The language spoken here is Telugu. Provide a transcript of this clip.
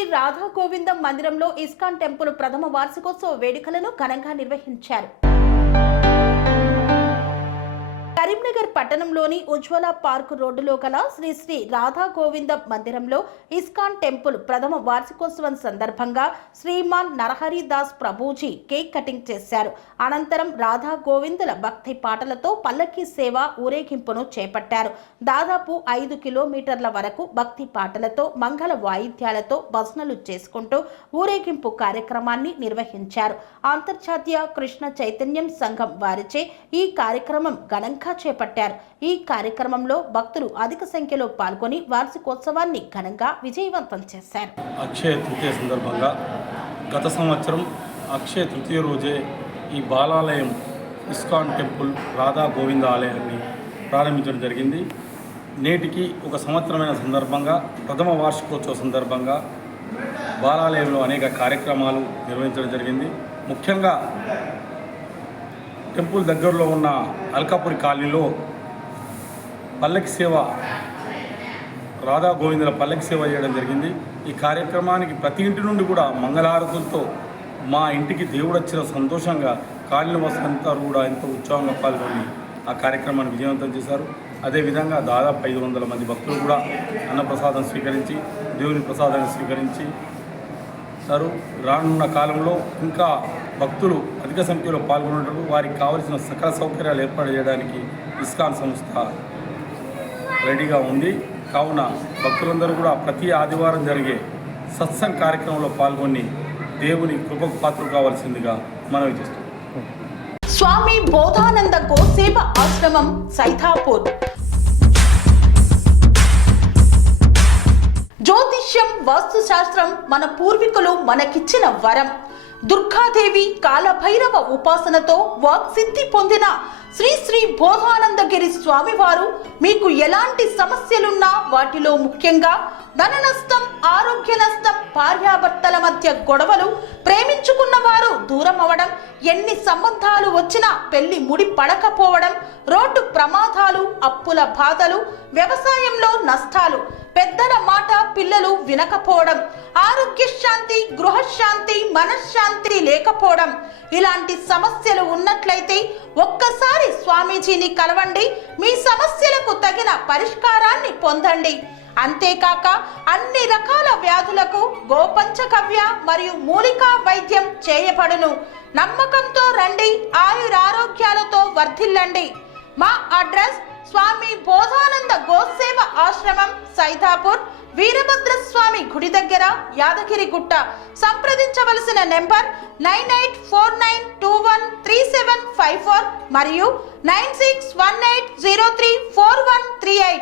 శ్రీ రాధా గోవిందం మందిరంలో ఇస్కాన్ టెంపుల్ ప్రథమ వార్షికోత్సవ వేడుకలను ఘనంగా నిర్వహించారు. కరీంనగర్ పట్టణంలోని ఉజ్వల పార్క్ రోడ్డులో గల శ్రీ శ్రీ రాధా గోవిందం మందిరంలో ఇస్కాన్ టెంపుల్ ప్రథమ వార్షికోత్సవం సందర్భంగా శ్రీమాన్ నరహరిదాస్ ప్రభుజీ కేక్ కటింగ్ చేశారు. అనంతరం రాధా గోవిందుల భక్తి పాటలతో పల్లకీ సేవ ఊరేగింపును చేపట్టారు. దాదాపు 5 కిలోమీటర్ల వరకు భక్తి పాటలతో మంగళ వాయిద్యాలతో భజనలు చేసుకుంటూ ఊరేగింపు కార్యక్రమాన్ని నిర్వహించారు. అంతర్జాతీయ కృష్ణ చైతన్యం సంఘం వారిచే ఈ కార్యక్రమం ఘనంగా చేపట్టారు. ఈ కార్యక్రమంలో భక్తులు అధిక సంఖ్యలో పాల్గొని వార్షికోత్సవాన్ని ఘనంగా విజయవంతం చేశారు. అక్షయ తృతీయ సందర్భంగా గత సంవత్సరం అక్షయ తృతీయ రోజే ఈ బాలాలయం ఇస్కాన్ టెంపుల్ రాధా గోవింద ఆలయాన్ని ప్రారంభించడం జరిగింది. నేటికి ఒక సంవత్సరమైన సందర్భంగా ప్రథమ వార్షికోత్సవ సందర్భంగా బాలాలయంలో అనేక కార్యక్రమాలు నిర్వహించడం జరిగింది. ముఖ్యంగా టెంపుల్ దగ్గరలో ఉన్న అల్కాపురి కాలనీలో పల్లకి సేవ, రాధా గోవిందుల పల్లకి సేవ చేయడం జరిగింది. ఈ కార్యక్రమానికి ప్రతి ఇంటి నుండి కూడా మంగళహారతులతో మా ఇంటికి దేవుడు వచ్చిన సంతోషంగా కాలనీ వాసులంతా కూడా ఎంతో ఉత్సాహంగా పాల్గొని ఆ కార్యక్రమాన్ని విజయవంతం చేశారు. అదేవిధంగా దాదాపు 500 మంది భక్తులు కూడా అన్నప్రసాదం స్వీకరించి దేవుని ప్రసాదాన్ని స్వీకరించి రానున్న కాలంలో ఇంకా భక్తులు అధిక సంఖ్యలో పాల్గొనడం, వారికి కావలసిన సకల సౌకర్యాలు ఏర్పాటు చేయడానికి ఇస్కాన్ సంస్థ రెడీగా ఉంది. కావున భక్తులందరూ కూడా ప్రతి ఆదివారం జరిగే సత్సంగ్ కార్యక్రమంలో పాల్గొని దేవుని కృపకు పాత్రలు కావాల్సిందిగా మనవి చేస్తున్నాం. స్వామి బోధానంద గోసేవ ఆశ్రమం సైథాపూర్. జ్యోతిష్యం, వాస్తుశాస్త్రం మన పూర్వీకులు మనకిచ్చిన వరం. దుర్గాదేవి, కాలభైరవ ఉపాసనతో వాక్సిద్ధి పొందిన శ్రీ శ్రీ బోధానందగిరి స్వామివారు మీకు ఎలాంటి సమస్యలున్నా, వాటిలో ముఖ్యంగా ధన నష్టం, ఆరోగ్య నష్టం, భార్యాభర్తల మధ్య గొడవలు, ప్రేమించుకున్న వారు దూరం అవడం, ఎన్ని సంబంధాలు వచ్చినా పెళ్లి ముడి పడకపోవడం, రోడ్డు ప్రమాదాలు, అప్పుల బాధలు, వ్యవసాయంలో నష్టాలు, పెద్దల మాట పిల్లలు వినకపోవడం, ఆరోగ్య శాంతి, గృహశాంతి, మనశ్శాంతి లేకపోవడం, ఇలాంటి సమస్యలు ఉన్నట్లయితే ఒక్కసారి స్వామీజీని కలవండి. మీ సమస్యలకు తగిన పరిష్కారాన్ని పొందండి. అంతేకాక అన్ని రకాల వ్యాధులకు గోపంచగవ్య మరియు మూలికా వైద్యం చేయబడును. నమ్మకంతో రండి, ఆయురారోగ్యాలతో వర్ధిల్లండి. మా అడ్రస్ స్వామి బోధానంద గోసేవ ఆశ్రమం సైథాపూర్, వీరభద్రస్వామి గుడి దగ్గర, యాదగిరిగుట్ట. సంప్రదించవలసిన నెంబర్ 9849213754 మరియు 9618034138.